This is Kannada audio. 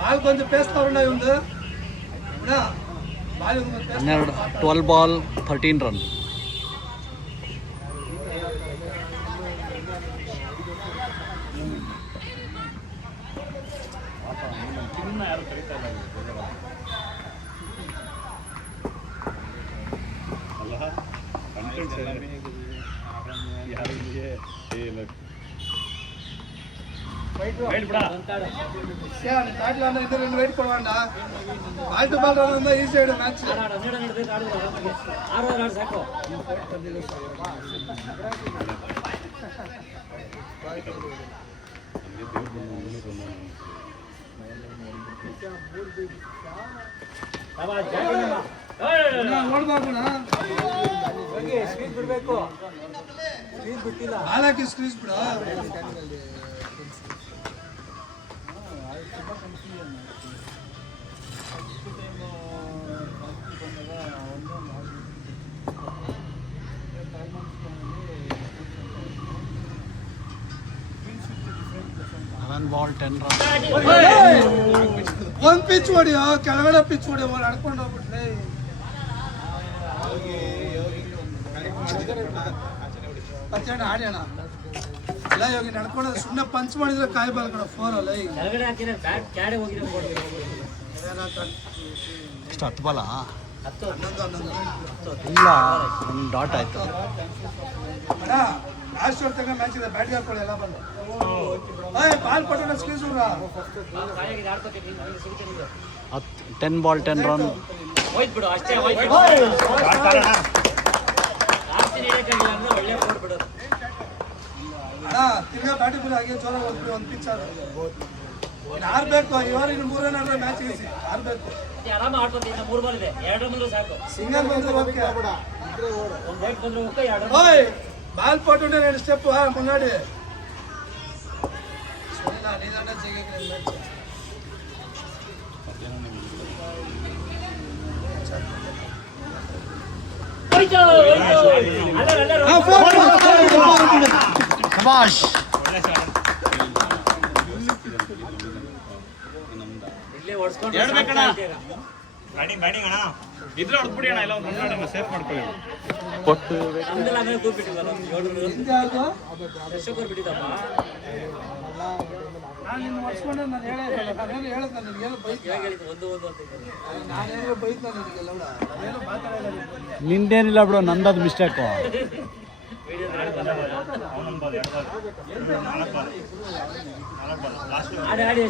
ಬಾಲ್ ಬಂದು ಪೇಸ್ತಾ ಉಂಡ ಇವಂದು 12 ball 13 run. వెయిట్ కొడవండా బాల్ టు బాల్ రన్ ఈ సైడ్ మ్యాచ్ ಹಾಲಾಕಿ ಸ್ಕ್ರೀಸ್ ಬಿಡ ball 10 run. ಒಂದು ಪಿಚ್ ಹೊಡಿಯೋ ಕೆಳಗಡೆ ಪಿಚ್ ಹೊಡಿಯೋ ನಡ್ಕೊಂಡು ಹೋಗ್ಬಿಟ್ಲೆ ಪಂಚಣ್ಣ ಆಡ್ಯಾಣ ಇಲ್ಲ ಯೋಗಿ ನಡ್ಕೊಂಡು ಸುಮ್ಮನೆ ಪಂಚ್ ಮಾಡಿದ್ರೆ ಕಾಯಿ ಬಾಲ್ ಕಣ 4 ಅಲ್ಲ ಎಷ್ಟು 10 ಬಾಲ ಇಲ್ಲ ಒಂದು ಡಾಟ್ ಆಯ್ತು ಲಾಸ್ಟ್ ಓವರ್ ತಗೊಂಡು ಮ್ಯಾಚ್ ಇದೆ ಬ್ಯಾಟ್ಗೆ ಹಾಕೊಳ್ಳಿ ಎಲ್ಲ ಬಂದು ಬಾಲ್ ಕೊಟ್ಟೋಣ ಸ್ಕ್ರೀಸ್ 10 ball 10 run. ತಿರ್ಗಾ ಬ್ಯಾಟಿಂಗ್ ಕೂಡ ಹಾಗೆ ಜೋರಾಗಿ ಹೋಗ್ತೀವಿ ಒಂದು ಪಿಚ್ ಆದ್ರೆ ಆರ್ಬೇಕು ಇವರು ಇನ್ನು 3 ರನ್ ಮ್ಯಾಚ್ ಗೆಲ್ಸಿ ಆರ್ಬೇಕು ಸಿಂಗಲ್ ಬಂದ್ರೆ ಓಕೆ ಬಾಲ್ போட்டுட்டு 2 ஸ்டெப் முன்னாடி சொன்னா நீ தான ஜெயிக்கிறீங்க மேட்ச் ஓய்டோ ಶಬಾಷ್ ಇಲ್ಲೇ ಓಡಿಸ್ಕೊಂಡು ಹೇಳ್ಬೇಕಣ್ಣ ಬ್ಯಾಟಿಂಗ್ ಅಣ್ಣ ಇದ್ರೆ ಹೊಡೆದ್ಬಿಡಿ ಅಣ್ಣ ಇಲ್ಲ ಒಂದು ರನ್ ಸೇಫ್ ಮಾಡ್ಕೊಳ್ಳಿ ಕೊಟ್ಟು ನಮ್ದೆಲ್ಲ ಅಂದ್ರೆ ಕೂಪಿಟ್ಟಿದ್ದಲ್ಲ 7 ಹಿಂದೆ ಆಗ ದರ್ಶಕರು ಬಿಟ್ಟಿದ್ದಪ್ಪ ನಾನು ನಿನ್ನ ಹೊಡ್ಸ್ಕೊಂಡೆ ನಾನು ಹೇಳಿದೆ ನಾನು ನಿನಗೆ ಬೈಕ್ ಹೇಳಿದ್ದು ಒಂದು ಅಂತ ನಾನೇನೋ ಬೈಕ್ ನಾನು ನಿನಗೆಲ್ಲ ಏನೋ ಮಾತಾಡಲ್ಲ ನಿಂದೇನಿಲ್ಲ ಬಿಡು ನಂದದು ಮಿಸ್ಟೇಕು ಆಡಿ